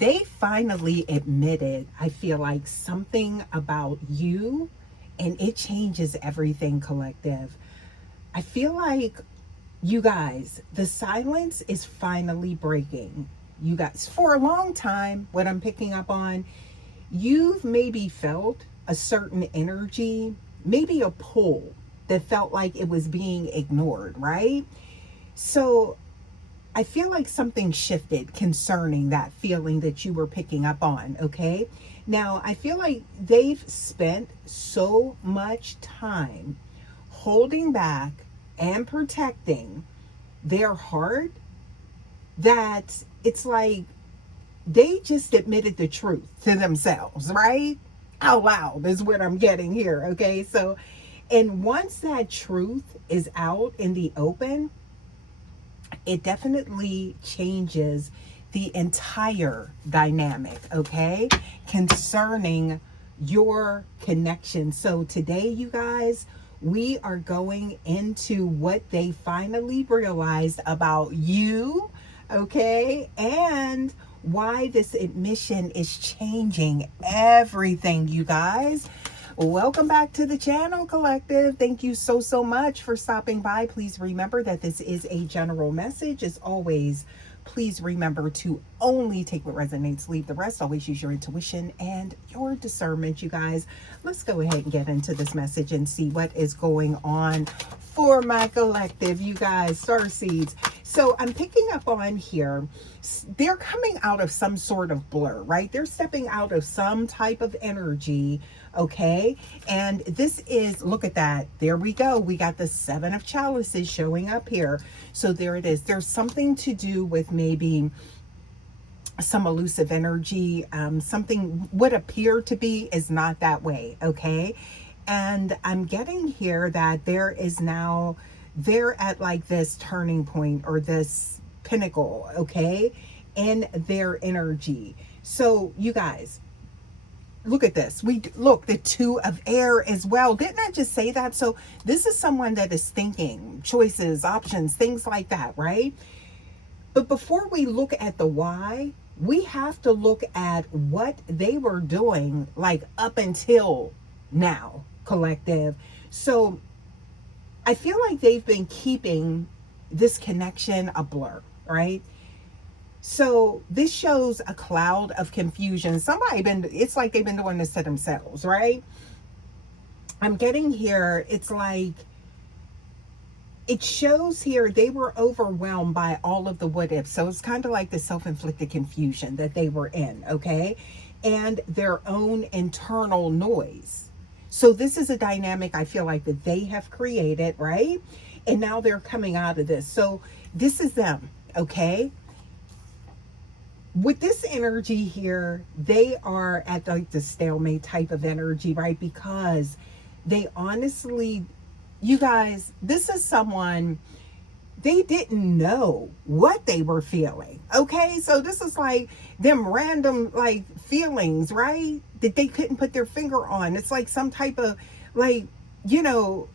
they finally admitted, I feel like, something about you, and it changes everything, collective. I feel like, you guys, the silence is finally breaking. You guys, for a long time, what I'm picking up on, you've maybe felt a certain energy, maybe a pull that felt like it was being ignored, right? So I feel like something shifted concerning that feeling that you were picking up on, okay? Now, I feel like they've spent so much time holding back and protecting their heart that it's like they just admitted the truth to themselves, right? Out loud is what I'm getting here, okay? So, and once that truth is out in the open, it definitely changes the entire dynamic, okay, concerning your connection. So today, you guys, we are going into what they finally realized about you, okay, and why this admission is changing everything, you guys. Welcome back to the channel, collective. Thank you so much for stopping by. Please remember that this is a general message. As always, please remember to only take what resonates, leave the rest. Always use your intuition and your discernment, you guys. Let's go ahead and get into this message and see what is going on for my collective, you guys, star seeds. So I'm picking up on here, they're coming out of some sort of blur, right? They're stepping out of some type of energy, okay? And this is, look at that. There we go. We got the Seven of Chalices showing up here. So there it is. There's something to do with maybe some elusive energy. Something would appear to be is not that way, okay? And I'm getting here that there is now, they're at like this turning point or this pinnacle, okay, in their energy. So you guys, look at this. Look, the Two of Air as well. Didn't I just say that? So this is someone that is thinking, choices, options, things like that, right? But before we look at the why, we have to look at what they were doing like up until now, collective. So I feel like they've been keeping this connection a blur, right? So this shows a cloud of confusion. It's like they've been doing this to themselves, right? I'm getting here, it's like, it shows here they were overwhelmed by all of the what ifs. So it's kind of like the self-inflicted confusion that they were in, okay? And their own internal noise. So this is a dynamic I feel like that they have created, right? And now they're coming out of this. So this is them, okay? With this energy here, they are at like the stalemate type of energy, right? Because they honestly, you guys, this is someone, they didn't know what they were feeling, okay? So this is like them random like feelings, right, that they couldn't put their finger on. It's like some type of like, you know,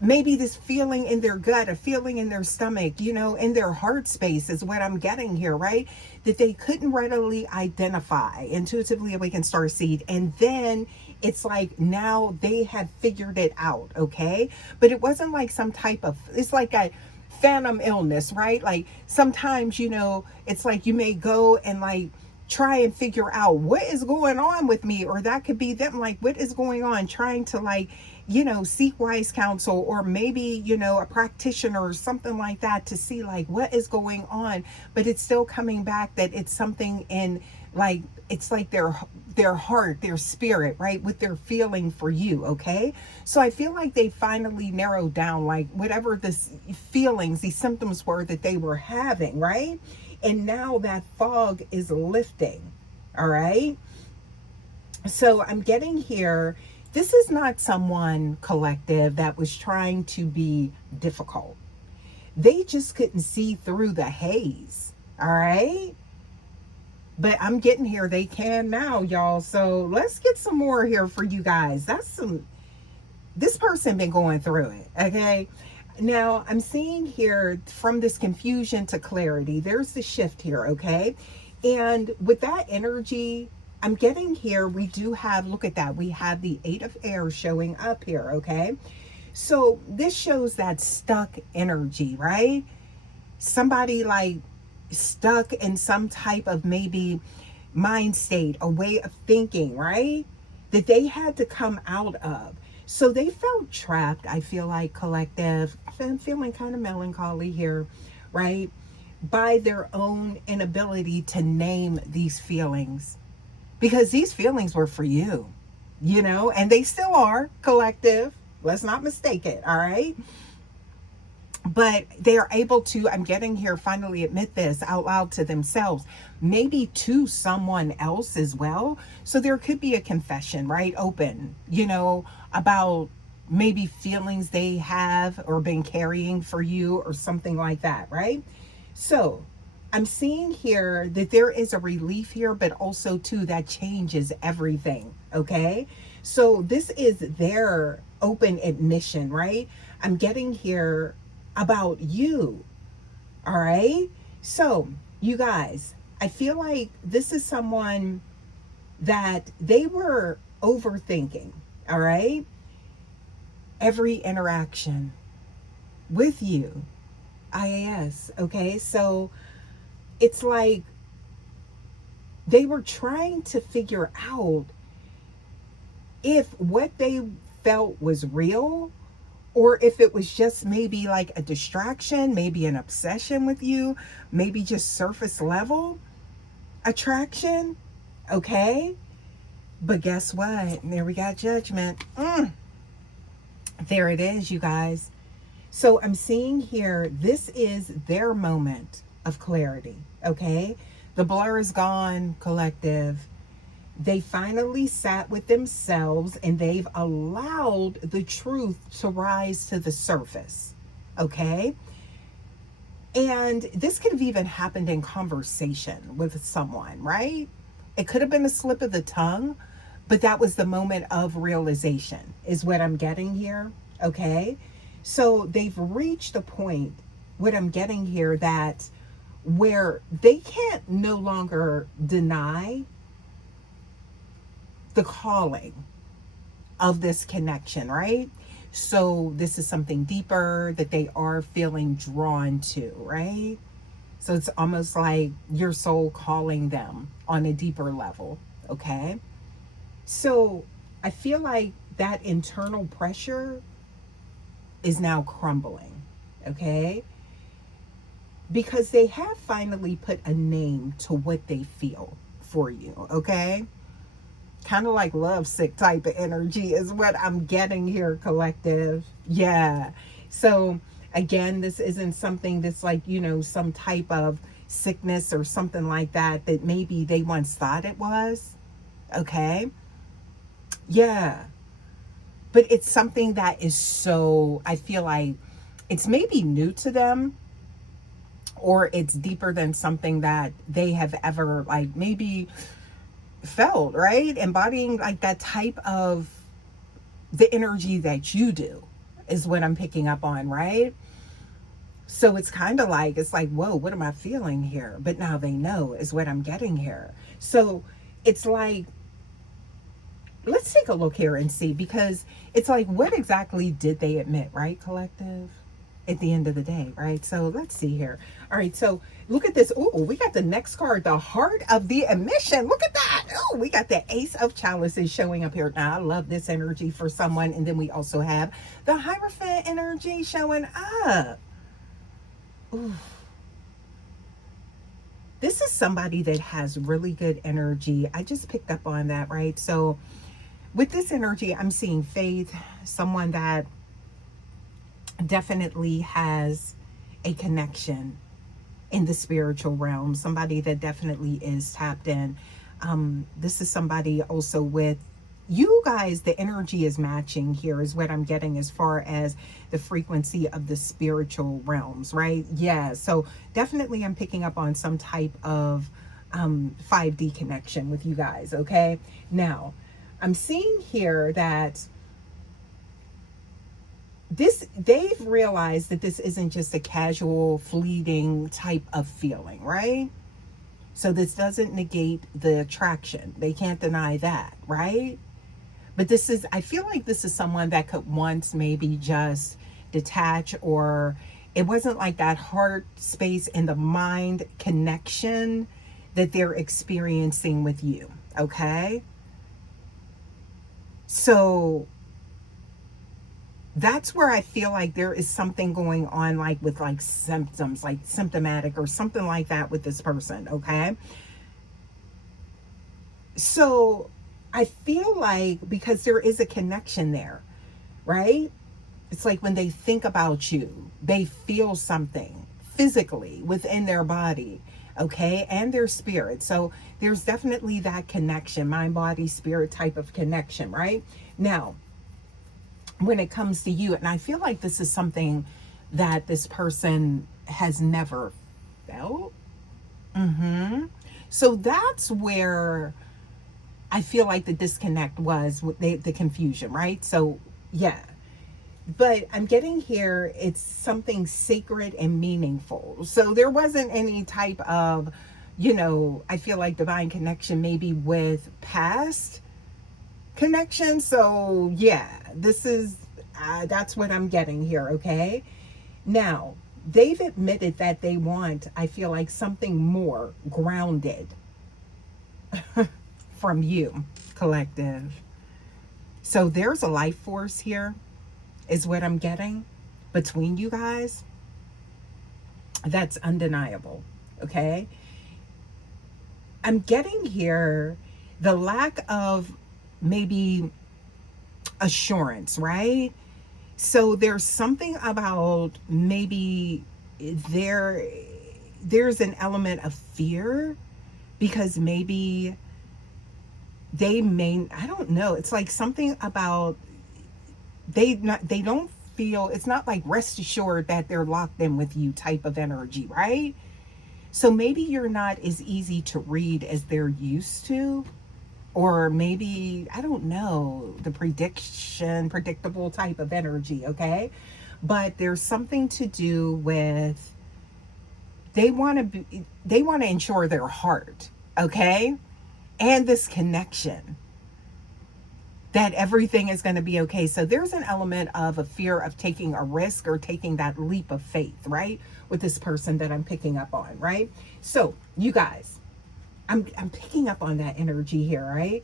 maybe this feeling in their gut, a feeling in their stomach, you know, in their heart space is what I'm getting here, right? That they couldn't readily identify. Intuitively awakened starseed. And then it's like now they have figured it out, okay? But it wasn't like some type of, it's like a phantom illness, right? Like sometimes, you know, it's like you may go and like try and figure out what is going on with me, or that could be them like, what is going on, trying to like, you know, seek wise counsel, or maybe, you know, a practitioner or something like that to see like what is going on. But it's still coming back that it's something in like, it's like their heart, their spirit, right, with their feeling for you, okay? So I feel like they finally narrowed down like whatever this feelings, these symptoms were that they were having, right? And now that fog is lifting, all right? So I'm getting here, this is not someone, collective, that was trying to be difficult. They just couldn't see through the haze, all right? But I'm getting here, they can now, y'all. So let's get some more here for you guys. This person been going through it, okay? Now, I'm seeing here from this confusion to clarity, there's the shift here, okay? And with that energy, I'm getting here, we do have, look at that, we have the Eight of Air showing up here, okay? So this shows that stuck energy, right? Somebody like stuck in some type of maybe mind state, a way of thinking, right? That they had to come out of. So they felt trapped, I feel like, collective. I'm feeling kind of melancholy here, right? By their own inability to name these feelings. Because these feelings were for you, you know, and they still are, collective. Let's not mistake it, all right? But they are able to, I'm getting here, finally admit this out loud to themselves, maybe to someone else as well. So there could be a confession, right? Open, you know, about maybe feelings they have or been carrying for you or something like that, right? So I'm seeing here that there is a relief here, but also too that changes everything, okay? So this is their open admission, right? I'm getting here about you, all right? So you guys, I feel like this is someone that they were overthinking, all right? Every interaction with you, IAS, okay? So it's like they were trying to figure out if what they felt was real or if it was just maybe like a distraction, maybe an obsession with you, maybe just surface level attraction, okay? But guess what? There we got Judgment. There it is, you guys. So I'm seeing here, this is their moment of clarity, okay? The blur is gone, collective. They finally sat with themselves and they've allowed the truth to rise to the surface, okay? And this could have even happened in conversation with someone, right? It could have been a slip of the tongue, but that was the moment of realization, is what I'm getting here, okay? So they've reached a point, what I'm getting here, that where they can't no longer deny the calling of this connection, right? So this is something deeper that they are feeling drawn to, right? So it's almost like your soul calling them on a deeper level, okay? So I feel like that internal pressure is now crumbling, okay? Because they have finally put a name to what they feel for you, okay? Kind of like lovesick type of energy is what I'm getting here, collective. Yeah. So again, this isn't something that's like, you know, some type of sickness or something like that that maybe they once thought it was. Okay. Yeah. But it's something that is so, I feel like it's maybe new to them, or it's deeper than something that they have ever like maybe felt, right? Embodying like that type of the energy that you do is what I'm picking up on, right? So it's kind of like, it's like, whoa, what am I feeling here? But now they know is what I'm getting here. So it's like, let's take a look here and see, because it's like, what exactly did they admit, right, collective? At the end of the day, right? So let's see here. All right, so look at this. Oh, we got the next card, the heart of the admission. Look at that. Oh, we got the Ace of Chalices showing up here. Now, I love this energy for someone. And then we also have the Hierophant energy showing up. Ooh. This is somebody that has really good energy. I just picked up on that, right? So with this energy, I'm seeing faith, someone that definitely has a connection in the spiritual realm, somebody that definitely is tapped in. This is somebody also with you guys, the energy is matching here is what I'm getting as far as the frequency of the spiritual realms, right? Yeah, so definitely I'm picking up on some type of 5D connection with you guys, okay? Now, I'm seeing here that they've realized that this isn't just a casual, fleeting type of feeling, right? So this doesn't negate the attraction. They can't deny that, right? But this is, I feel like this is someone that could once maybe just detach, or it wasn't like that heart space and the mind connection that they're experiencing with you. Okay. So that's where I feel like there is something going on, like with like symptoms, like symptomatic or something like that with this person. Okay. So I feel like because there is a connection there, right? It's like when they think about you, they feel something physically within their body, okay, and their spirit. So there's definitely that connection, mind, body, spirit type of connection, right? Now, when it comes to you, and I feel like this is something that this person has never felt. So that's where I feel like the disconnect was with the confusion, right? So, yeah. But I'm getting here, it's something sacred and meaningful. So there wasn't any type of, I feel like divine connection maybe with past connection. So, yeah, this is, that's what I'm getting here, okay? Now, they've admitted that they want, I feel like, something more grounded from you, collective. So there's a life force here, is what I'm getting between you guys. That's undeniable. Okay. I'm getting here the lack of maybe assurance, right? So there's something about maybe there's an element of fear because maybe I don't know, it's like something about they don't feel, it's not like rest assured that they're locked in with you type of energy, right? So maybe you're not as easy to read as they're used to, or maybe, I don't know, the predictable type of energy, okay? But there's something to do with they want to ensure their heart, okay? And this connection, that everything is going to be okay. So there's an element of a fear of taking a risk or taking that leap of faith, right? With this person that I'm picking up on, right? So you guys, I'm picking up on that energy here, right?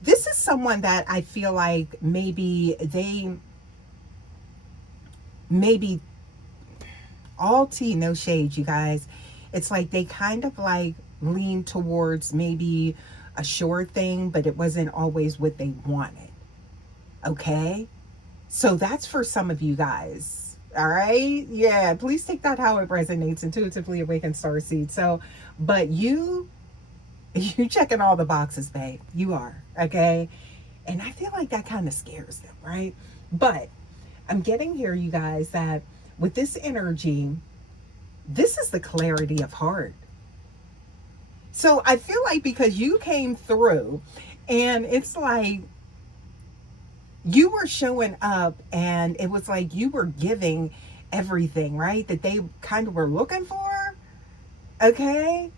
This is someone that I feel like maybe all tea, no shade, you guys. It's like they kind of like lean towards maybe a sure thing, but it wasn't always what they wanted. Okay? So that's for some of you guys. All right? Yeah, please take that how it resonates. Intuitively awakened starseed. So, but you checking all the boxes, babe. You are. Okay? And I feel like that kind of scares them, right? But I'm getting here, you guys, that with this energy, this is the clarity of heart. So I feel like because you came through and it's like you were showing up and it was like you were giving everything, right? That they kind of were looking for. Okay.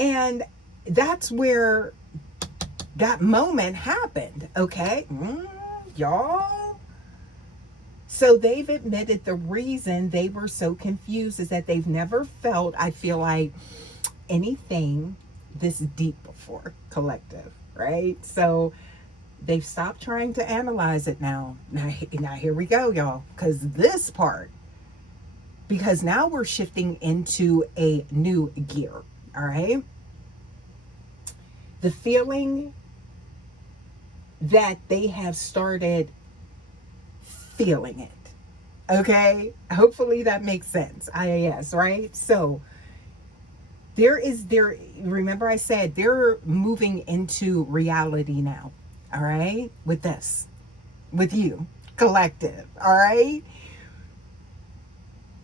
And that's where that moment happened. Okay. Y'all. So they've admitted the reason they were so confused is that they've never felt, I feel like, anything this deep before, collective, right? So they've stopped trying to analyze it now. Now here we go, y'all, because this part, because now we're shifting into a new gear, all right? The feeling that they have started feeling it, okay? Hopefully that makes sense. IAS, right? So remember I said they're moving into reality now, all right? With you, collective, all right?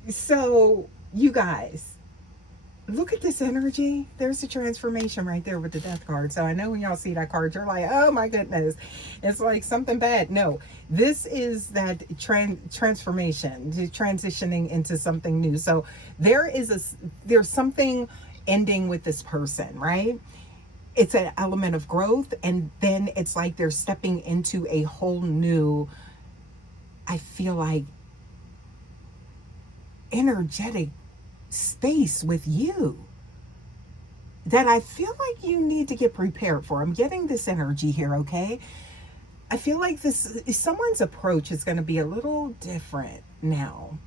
So you guys, look at this energy. There's a transformation right there with the death card. So I know when y'all see that card, you're like, oh my goodness, it's like something bad. No, this is that transformation, transitioning into something new. So there's something ending with this person, right? It's an element of growth, and then it's like they're stepping into a whole new, I feel like, energetic space with you that I feel like you need to get prepared for. I'm getting this energy here, okay? I feel like someone's approach is going to be a little different now,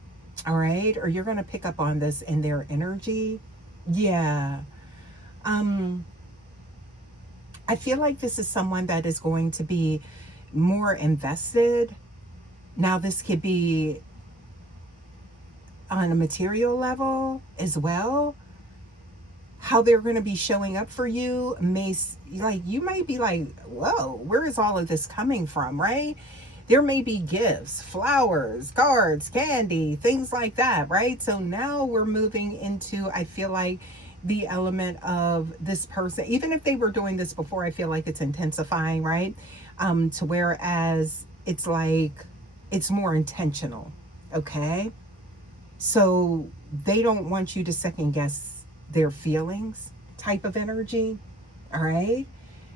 all right? Or you're going to pick up on this in their energy. Yeah. I feel like this is someone that is going to be more invested. Now, this could be on a material level as well. How they're going to be showing up for you you might be like, whoa, where is all of this coming from, right? There may be gifts, flowers, cards, candy, things like that, right? So now we're moving into, I feel like, the element of this person. Even if they were doing this before, I feel like it's intensifying, right? To whereas it's like, it's more intentional, okay? So they don't want you to second guess their feelings type of energy. All right.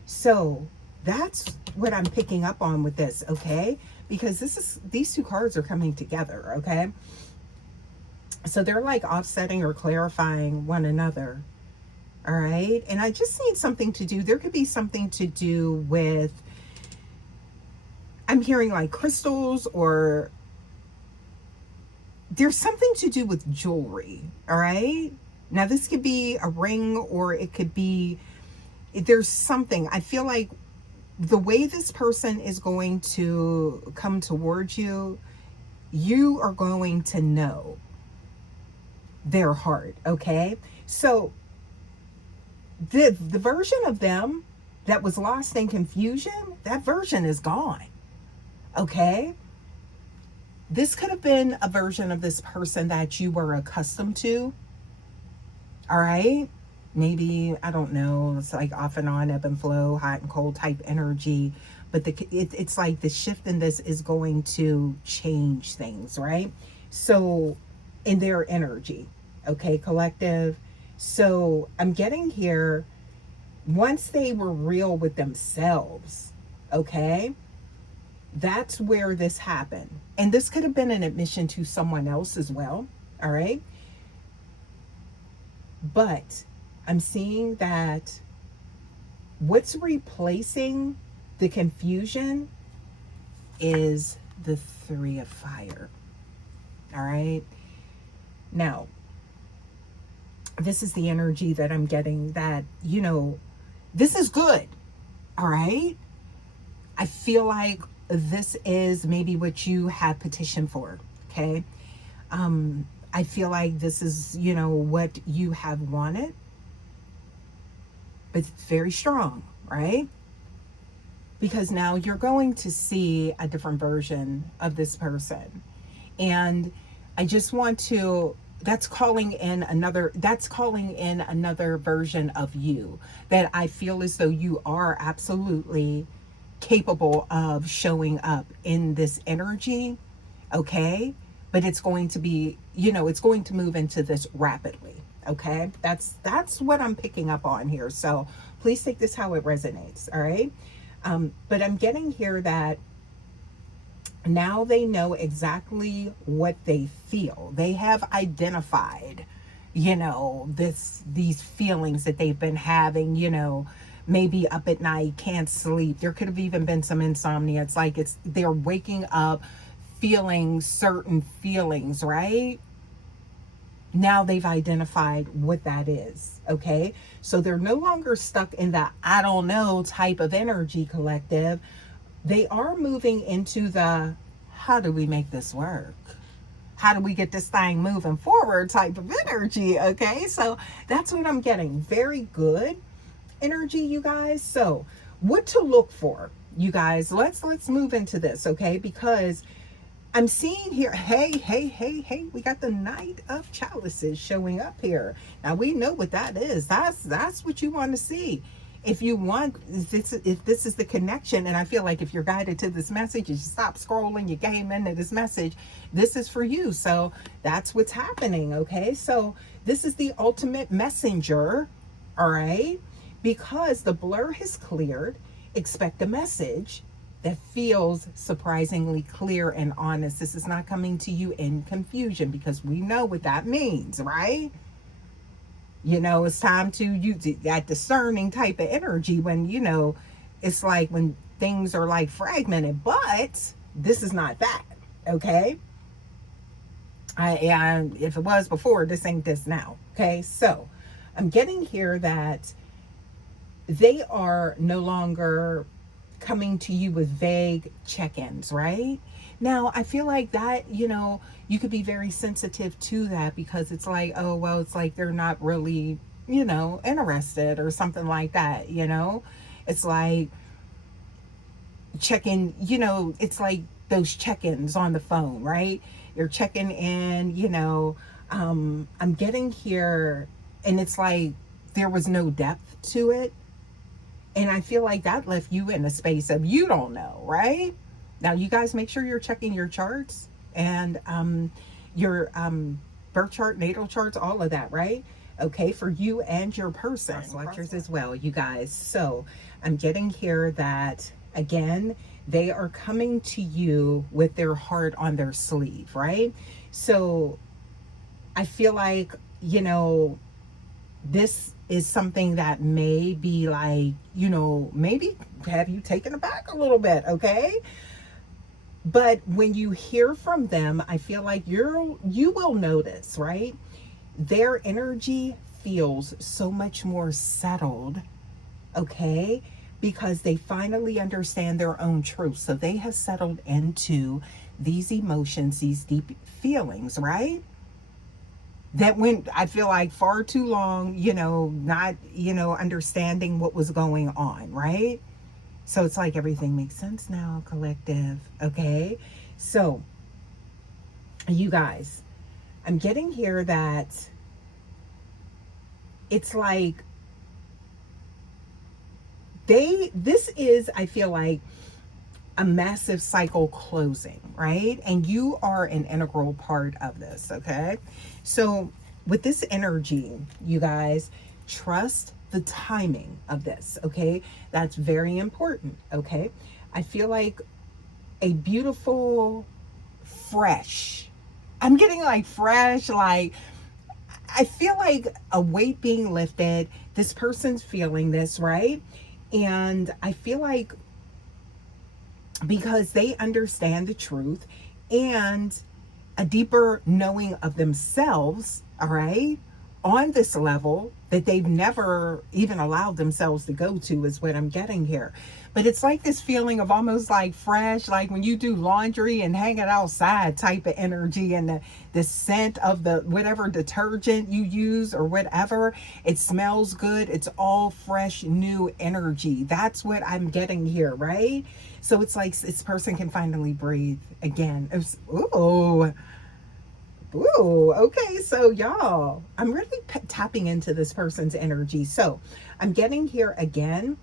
So that's what I'm picking up on with this. Okay. Because these two cards are coming together. Okay. So they're like offsetting or clarifying one another. All right. And I just need something to do. There could be something to do with, I'm hearing like crystals, or there's something to do with jewelry. All right. Now, this could be a ring, or it could be, there's something. I feel like the way this person is going to come towards you, you are going to know their heart, okay? So the version of them that was lost in confusion, that version is gone, okay? This could have been a version of this person that you were accustomed to. All right. Maybe, I don't know, it's like off and on, ebb and flow, hot and cold type energy. But it's like the shift in this is going to change things, right? So in their energy, okay, collective. So I'm getting here, once they were real with themselves, okay, that's where this happened. And this could have been an admission to someone else as well. All right. But I'm seeing that what's replacing the confusion is the Three of Fire. All right. Now, this is the energy that I'm getting, that, you know, this is good. All right. I feel like this is maybe what you have petitioned for. Okay. I feel like this is, you know, what you have wanted, but it's very strong, right? Because now you're going to see a different version of this person. And I just want to, that's calling in another version of you that I feel as though you are absolutely capable of showing up in this energy. Okay. But it's going to be, you know, it's going to move into this rapidly. Okay. That's what I'm picking up on here. So please take this how it resonates. All right. But I'm getting here that now they know exactly what they feel. They have identified, you know, these feelings that they've been having, you know, maybe up at night, can't sleep. There could have even been some insomnia. It's like they're waking up feeling certain feelings, right? Now they've identified what that is, okay? So they're no longer stuck in that I don't know type of energy, collective. They are moving into the, how do we make this work? How do we get this thing moving forward type of energy, okay? So that's what I'm getting. Very good energy, you guys. So what to look for, you guys? Let's move into this, okay? Because I'm seeing here, hey, we got the Knight of Chalices showing up here. Now we know what that is. That's what you want to see. if you want, if this is the connection, and I feel like if you're guided to this message, you stop scrolling, you came into this message, this is for you. So that's what's happening. Okay, so this is the ultimate messenger. All right, because the blur has cleared, expect a message that feels surprisingly clear and honest. This is not coming to you in confusion, because we know what that means, right? You know, it's time to use that discerning type of energy when, you know, it's like when things are like fragmented, but this is not that. Okay. If it was before, this ain't this now. Okay. So I'm getting here that they are no longer coming to you with vague check-ins, right? Now, I feel like that, you know, you could be very sensitive to that, because it's like, oh, well, it's like they're not really, you know, interested or something like that, you know? It's like checking, you know, it's like those check-ins on the phone, right? You're checking in, you know, I'm getting here, and it's like there was no depth to it. And I feel like that left you in a space of you don't know, right? Now, you guys make sure you're checking your charts and your birth chart, natal charts, all of that, right? Okay, for you and your person. Selectors as well, you guys. So I'm getting here that, again, they are coming to you with their heart on their sleeve, right? So I feel like, you know, this is something that may be like, you know, maybe have you taken aback a little bit, okay? But when you hear from them, I feel like you will notice, right? Their energy feels so much more settled, okay? Because they finally understand their own truth. So they have settled into these emotions, these deep feelings, right? That went, I feel like, far too long, you know, not, you know, understanding what was going on, right? So it's like everything makes sense now, collective. Okay. So, you guys, I'm getting here that it's like this is, I feel like, a massive cycle closing, right? And you are an integral part of this, okay? So with this energy, you guys, trust the timing of this, okay? That's very important, okay? I feel like a beautiful, fresh, I'm getting like fresh, like, I feel like a weight being lifted. This person's feeling this, right? And I feel like because they understand the truth and a deeper knowing of themselves, all right, on this level that they've never even allowed themselves to go to, is what I'm getting here. But it's like this feeling of almost like fresh, like when you do laundry and hang it outside type of energy, and the scent of the whatever detergent you use or whatever, it smells good. It's all fresh, new energy. That's what I'm getting here, right? So it's like this person can finally breathe again. Ooh. Ooh, okay. So y'all, I'm really tapping into this person's energy. So I'm getting here again.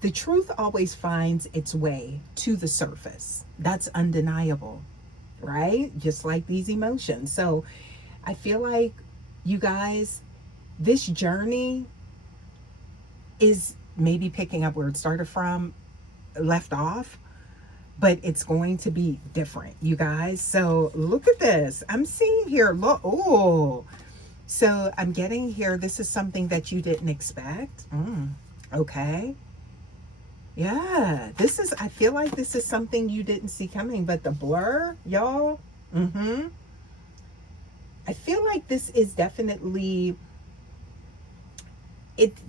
The truth always finds its way to the surface. That's undeniable, right? Just like these emotions. So I feel like, you guys, this journey is maybe picking up where it started from, left off, but it's going to be different, you guys. So look at this. I'm seeing here, look, oh, so I'm getting here, this is something that you didn't expect. Okay. Yeah, this is, I feel like this is something you didn't see coming, but the blur, y'all, I feel like this is definitely,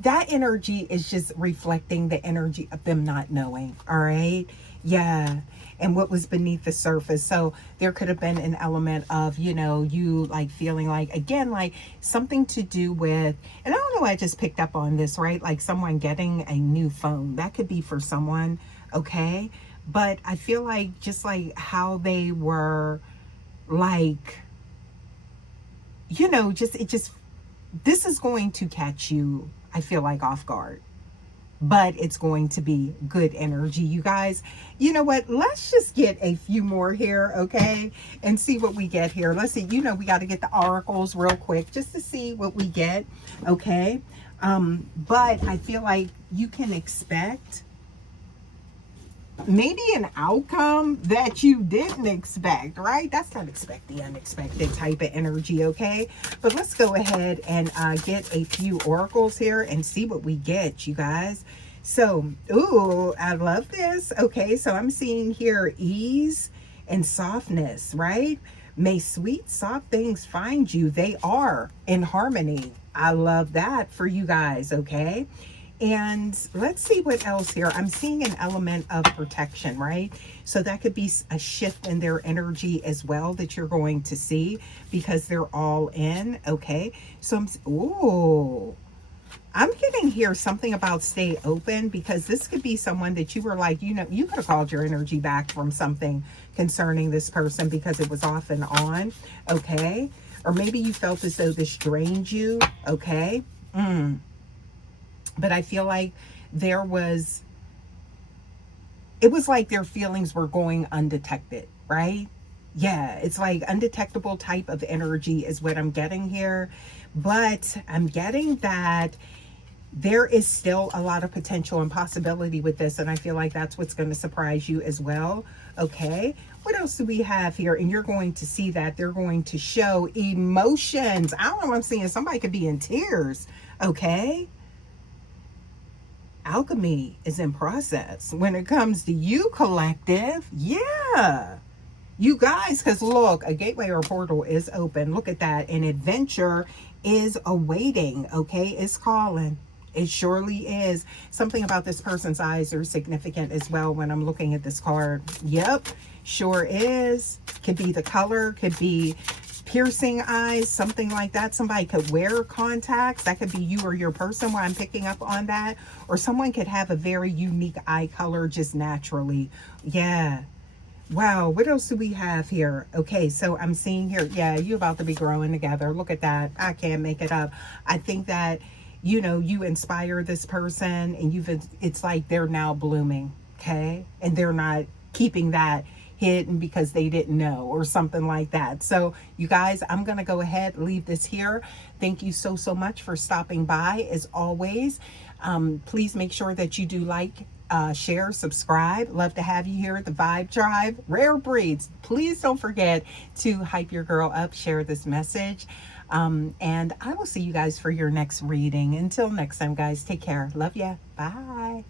that energy is just reflecting the energy of them not knowing, all right? Yeah, and what was beneath the surface. So there could have been an element of, you know, you like feeling like, again, like something to do with, and I don't know, I just picked up on this, right? Like someone getting a new phone. That could be for someone, okay? But I feel like just like how they were like, you know, just, it just, this is going to catch you, I feel like, off guard. but it's going to be good energy, you guys. You know what? Let's just get a few more here, okay? And see what we get here. Let's see. You know, we got to get the oracles real quick just to see what we get, okay? But I feel like you can expect maybe an outcome that you didn't expect, right? That's not expect the unexpected type of energy, okay? But let's go ahead and get a few oracles here and see what we get, you guys. So, ooh, I love this. Okay, so I'm seeing here ease and softness, right? May sweet, soft things find you. They are in harmony. I love that for you guys, okay? And let's see what else here. I'm seeing an element of protection, right? So that could be a shift in their energy as well that you're going to see because they're all in, okay? So I'm getting here something about stay open because this could be someone that you were like, you know, you could have called your energy back from something concerning this person because it was off and on, okay? Or maybe you felt as though this drained you, okay? But I feel like it was like their feelings were going undetected, right? Yeah, it's like undetectable type of energy is what I'm getting here. But I'm getting that there is still a lot of potential and possibility with this. And I feel like that's what's going to surprise you as well. Okay. What else do we have here? And you're going to see that they're going to show emotions. I don't know what I'm seeing. Somebody could be in tears. Okay. Alchemy is in process when it comes to you, collective. Yeah, you guys, because look, a gateway or portal is open. Look at that. An adventure is awaiting. Okay, it's calling. It surely is. Something about this person's eyes are significant as well when I'm looking at this card. Yep, sure is. Could be the color, could be piercing eyes, something like that. Somebody could wear contacts. That could be you or your person where I'm picking up on that. Or someone could have a very unique eye color just naturally. Yeah. Wow, what else do we have here? Okay, so I'm seeing here, yeah, you're about to be growing together. Look at that. I can't make it up. I think that, you know, you inspire this person and it's like they're now blooming, okay? And they're not keeping that hidden because they didn't know or something like that. So you guys, I'm going to go ahead, leave this here. Thank you so much for stopping by as always. Please make sure that you do like, share, subscribe. Love to have you here at the Vibe Tribe. Rare Breeds. Please don't forget to hype your girl up, share this message. And I will see you guys for your next reading. Until next time, guys, take care. Love ya. Bye.